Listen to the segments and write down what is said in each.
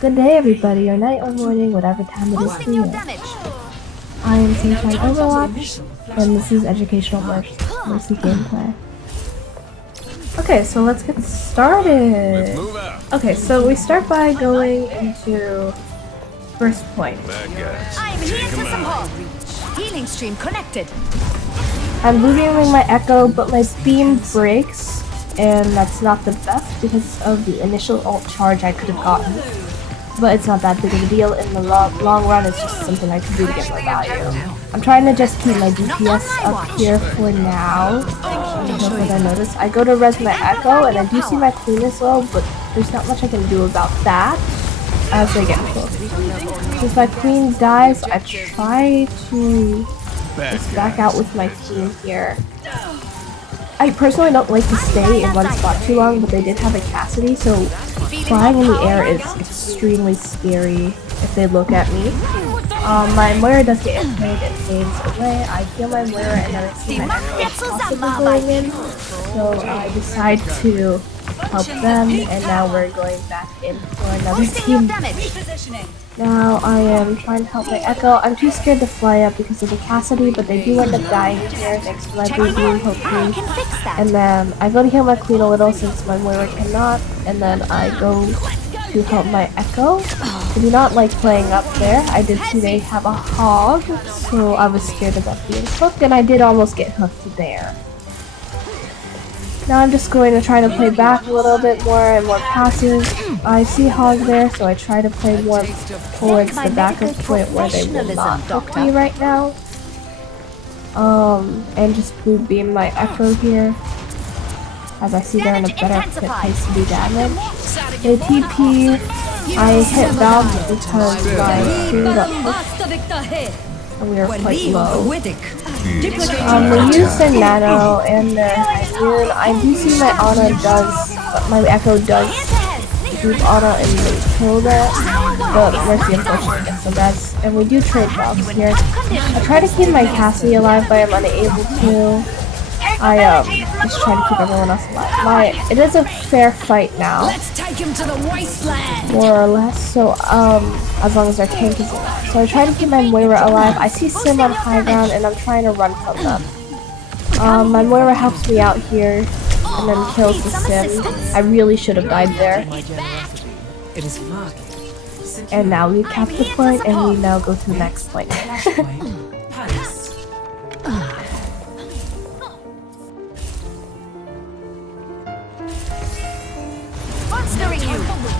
Good day, everybody, or night or morning, whatever time it is for you. I am Sunshine Overwatch, and this is Educational Mercy Gameplay. Okay, so let's get started. Okay, so we start by going into first point. I'm here to support. Healing stream connected. I'm booming my echo, but my beam breaks, and that's not the best because of the initial ult charge I could have gotten. But it's not that big of a deal in the long run. It's just something I can do to get more value. I'm trying to just keep my DPS up here for now. That's what I noticed. I go to res my echo, and I do see my queen as well, but there's not much I can do about that as they get close. If my queen dies, I try to just back out with my team here. I personally don't like to stay in one spot too long, but they did have a Cassidy, so flying in the air is extremely scary if they look at me. My Moira does get impaired and fades away. I heal my Moira and then I see my echo possibly going in, so I decide to help them, and now we're going back in for another team. Now I am trying to help my echo. I'm too scared to fly up because of the Cassidy, but they do end up dying here thanks to my blue beam, hopefully. And then I go to heal my queen a little since my Moira cannot, and then I go to help my echo. I do not like playing up there. I did see they have a hog, so I was scared of that being hooked, and I did almost get hooked there. Now I'm just going to try to play back a little bit more and more passive. I see hog there, so I try to play more towards the backup point where they will not hook me right now. And just blue beam my echo here, as I see they're in a better place to do damage. They TP, I hit Valve because my queen got hooked, and we were quite low. We used their nano and their immune. I do see my Ana does, my echo does group Ana and they kill that, but Mercy unfortunately gets the best. And we do trade Valves here. I try to keep my Cassie alive, but I'm unable to. I just try to keep everyone else alive. It is a fair fight now, more or less. So as long as our tank is alive. So I try to keep my Moira alive. I see Sim on high ground, and I'm trying to run from them. My Moira helps me out here, and then kills the Sim. I really should have died there. And now we cap the point, and we now go to the next point.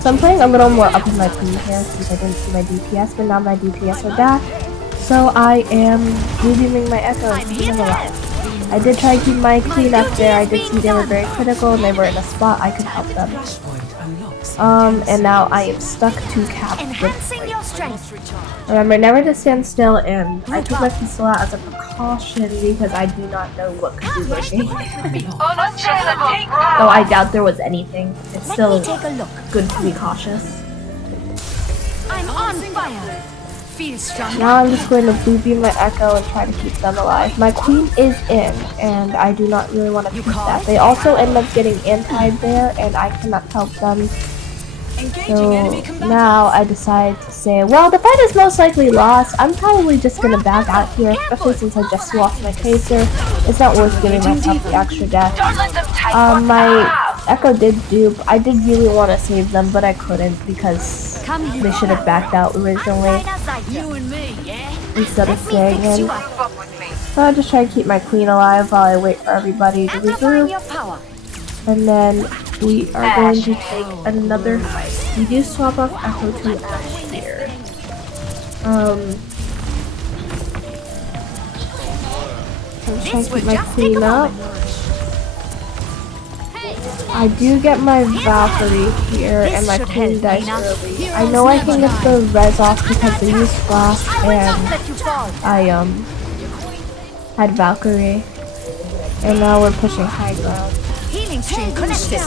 So I'm playing a little more up in my queen here since I didn't see my DPS, but now my DPS are back. So I am blue-beaming my echo and keeping them alive. I did try to keep my queen up there. I did see they were very critical and they were in a spot I could help them. And now I am stuck to cap the point. Remember, never to stand still, and I took my pistol out as a precaution because I do not know what could be lurking. Though I doubt there was anything. It's still good to be cautious. I'm on fire. Feel strong. Now I'm just going to blue beam my echo and try to keep them alive. My queen is in, and I do not really want to keep that. They also end up getting anti there, and I cannot help them. So now I decide to say, well, the fight is most likely lost. I'm probably just going to back out here, especially since I just lost my taser. It's not worth giving myself the extra death. My echo did dupe. I did really want to save them, but I couldn't because they should have backed out originally instead of staying in. So I'll just try to keep my queen alive while I wait for everybody to regroup. And then we are going to take another fight. We do swap off Echo to Ash here. I'm trying to keep my queen up. I do get my Valkyrie here, and my queen dies early. I know I can get the res off because they used flash, and I had Valkyrie. And now we're pushing high ground. Healing stream connected.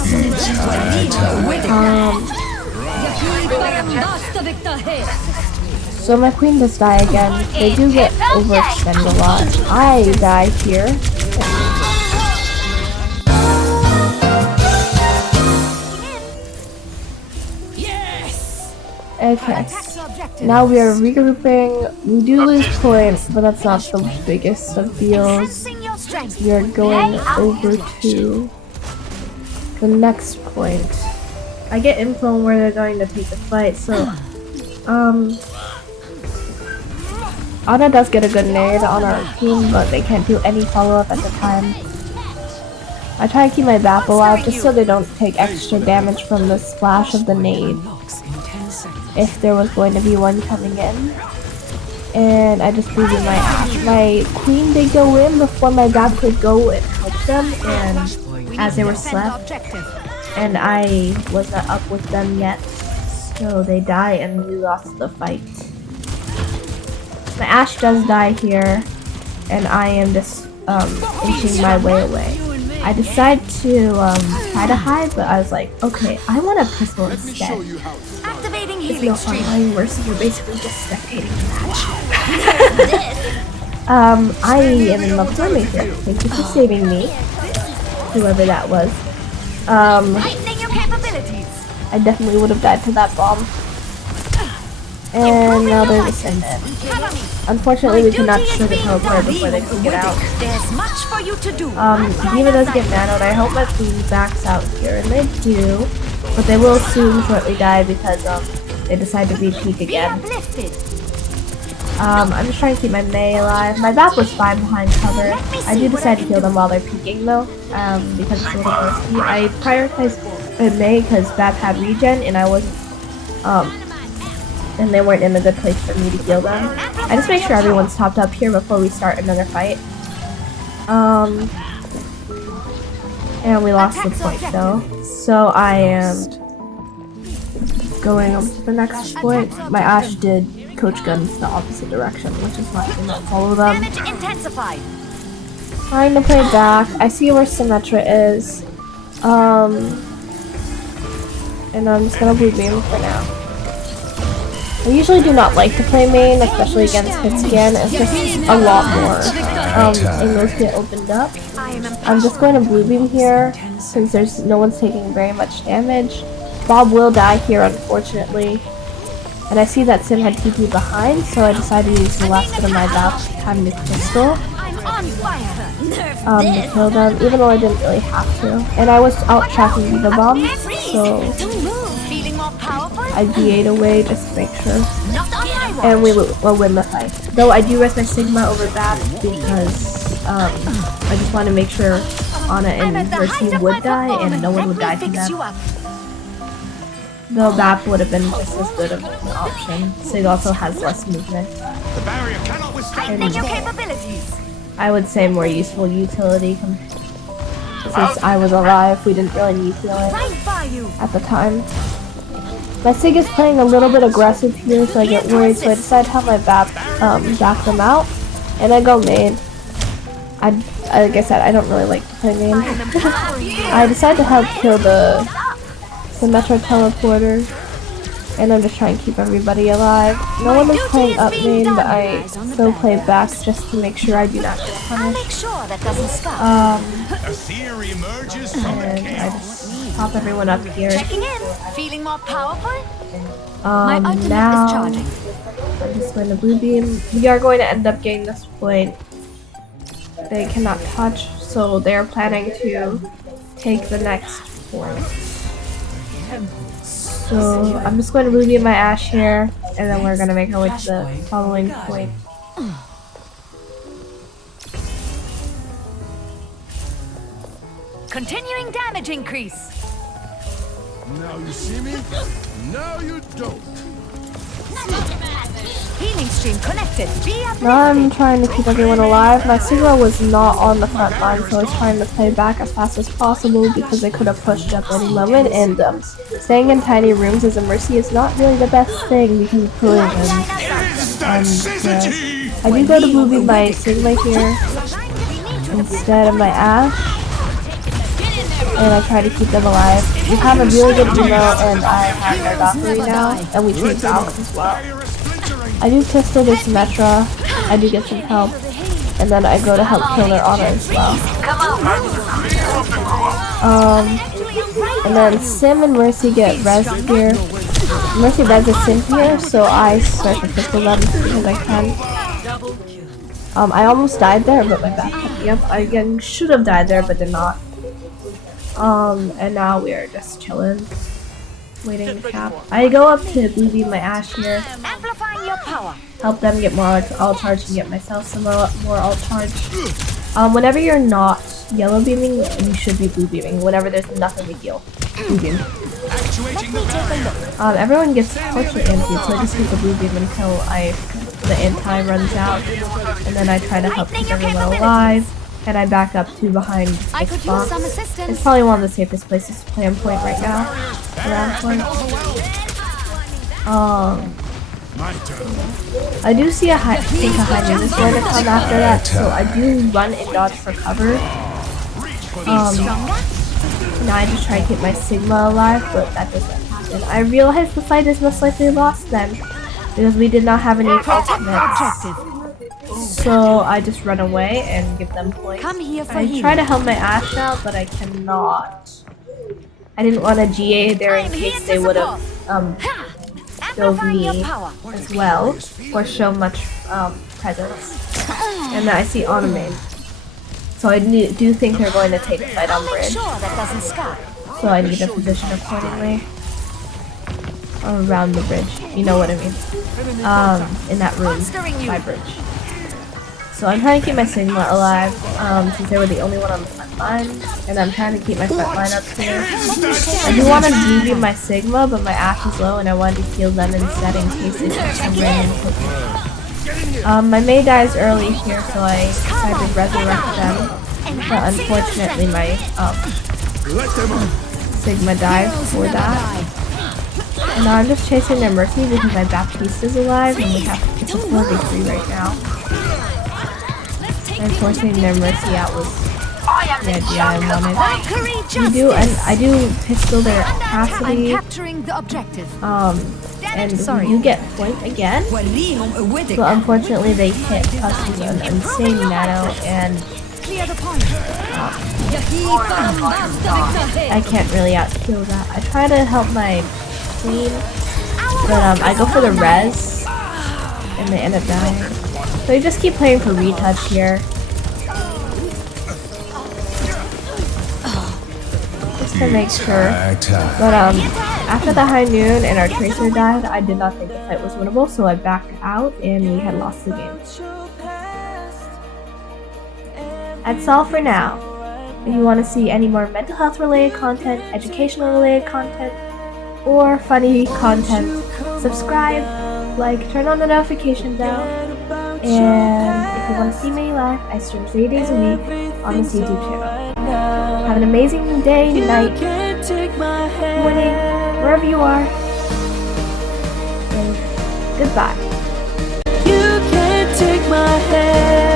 So my queen does die again. They do get overextended a lot. I die here. Yes. Okay. Attack the objective. Now we are regrouping. We do lose points, but that's not the biggest of deals. Enhancing your strength. We are going over to the next point. I get info on where they're going to take the fight, so Ana does get a good nade on our team, but they can't do any follow-up at the time. I try to keep my BAP alive just so they don't take extra damage from the splash of the nade if there was going to be one coming in. And I just blew in my Ashe. My queen did go in before my BAP could go and help them, and as they were slept, and I wasn't up with them yet, so they die and we lost the fight. My Ashe does die here, and I am just inching my way away. I decided to try to hide, but I was like, okay, I want a pistol instead. Activating It's healing no stream. online where you're basically just spectating the match. I am in love with my here. Thank you for saving me, whoever that was. Heightening your capabilities. I definitely would have died to that bomb. And now they're just in it. Cover me. Unfortunately, we cannot destroy the teleporter before they can get out. There's much for you to do. Diva does get nanoed. I hope my queen backs out here, and they do. But they will soon shortly die because they decide to re-peek Be again. uplifted. I'm just trying to keep my Mei alive. My BAP was fine behind cover. I do decide to kill them while they're peeking though, because it's a little risky. I prioritized my Mei because BAP had regen and I wasn't, and they weren't in a good place for me to heal them. I just make sure everyone's topped up here before we start another fight. And we lost the point though. So I am going over to the next point. My Ashe did coach guns the opposite direction, which is why I did not follow them. Damage intensified. Trying to play back. I see where Symmetra is. And I'm just gonna blue beam for now. I usually do not like to play main, especially against Hitscan. It's just a lot more angles get opened up. I'm just going to blue beam here since there's no one's taking very much damage. Bob will die here, unfortunately. And I see that Sim had TP behind, so I decided to use the last bit of my BAP time to pistol I'm on fire. to kill them, even though I didn't really have to. And I was out tracking the bomb, so Feeling more powerful? I DA'd away just to make sure. Not on my watch. And we will win the fight. Though I do risk my Sigma over BAP because I just want to make sure Ana I'm at and the her height team of would my die and no one performance. would die Let to me fix them. you up. Though BAP would have been just as good of an option. Sig also has less movement. The barrier cannot withstand. Heightening your capabilities. I would say more useful utility since I was alive. We didn't really need healing Right by you. at the time. My Sig is playing a little bit aggressive here, so I get worried, so I decide to have my BAP back them out, and I go main. Like I said, I don't really like to play main. I decide to help kill the Metro teleporter, and I'm just trying to keep everybody alive. No one is playing up main, but I still play back just to make sure I do not get I'll make punished. sure that doesn't stop. A theory emerges from the And I chaos. just pop everyone up here. Checking in. Feeling more powerful? My ultimate Now is charging. I'm just going to blue beam. We are going to end up getting this point. They cannot touch, so they're planning to take the next point. So I'm just going to blue beam my Ashe here, and then we're going to make our way to the following point. Continuing damage increase. Now you see me? Now you don't. Healing stream connected. Be uplifted. Now I'm trying to keep everyone alive. My Sigma was not on the front line, so I was trying to play back as fast as possible because they could have pushed up any moment, and staying in tiny rooms as a Mercy is not really the best thing because of collisions. I do go to blue beam my Sigma here instead of my Ashe, and I try to keep them alive. We have a really good emo, and I have their Valkyrie now, and we take Valks as well. I do pistol this Metra, I do get some help, and then I go to help kill their Honor as well. And then Sim and Mercy get res here, Mercy does a synth here, so I start to pistol them because I can. I almost died there, but my back kept me up. I again should have died there, but did not. And now we are just chilling, waiting to cap. I go up to blue beam my Ashe here, Amplifying your power. help them get more all charge and get myself some more all charge. Whenever you're not yellow beaming, you should be blue beaming. Whenever there's nothing to heal, blue beam. Actuating the barrier. Everyone gets torture anti, so I just use the blue beam until the anti runs out, and then I try to help keep everyone alive, and I back up to behind I this could use box. some It's assistance. probably one of the safest places to play on point right now. Around point. My turn. I do see a high noon is going to come after that, so I do run and dodge for cover. Now I just try to keep my Sigma alive, but that doesn't happen. I realize the fight is most likely lost then, because we did not have any ultimates. So I just run away and give them points. Come here for I healing. try to help my Ashe out, but I cannot. I didn't want to GA there in I'm case here to they would have Ha! killed Amplifying your me power. as well, or show much presence. And then I see Automate. So I do think they're going to take the fight on Make bridge. sure that doesn't scar. So I need to position accordingly around the bridge. You know what I mean? In that room by bridge. So I'm trying to keep my Sigma alive, since they were the only one on the front line, and I'm trying to keep my front line up here. I do want to DB my Sigma, but my Ashe is low, and I wanted to heal them instead in case it ran into me. My Mei dies early here, so I decided to resurrect them, but unfortunately my Let them up. Sigma died before that. And now I'm just chasing their Mercy because my Baptiste is alive, and we have it's a 4v3 right now. And forcing their Mercy out was the idea I wanted. I do pistol their I'm capacity, capturing the objective. and we do get point again. But unfortunately they hit us with an insane nano, and Clear the point. I can't really outkill that. I try to help my team, but I go for the res, and they end up dying. So you just keep playing for retouch here. Just to make sure. But after the high noon and our tracer died, I did not think the fight was winnable, so I backed out and we had lost the game. That's all for now. If you want to see any more mental health related content, educational related content, or funny content, subscribe, like, turn on the notification bell, and if you want to see me live, I stream 3 days a week on this YouTube channel. Have an amazing day, night, morning, wherever you are, and goodbye. You can't take my hand.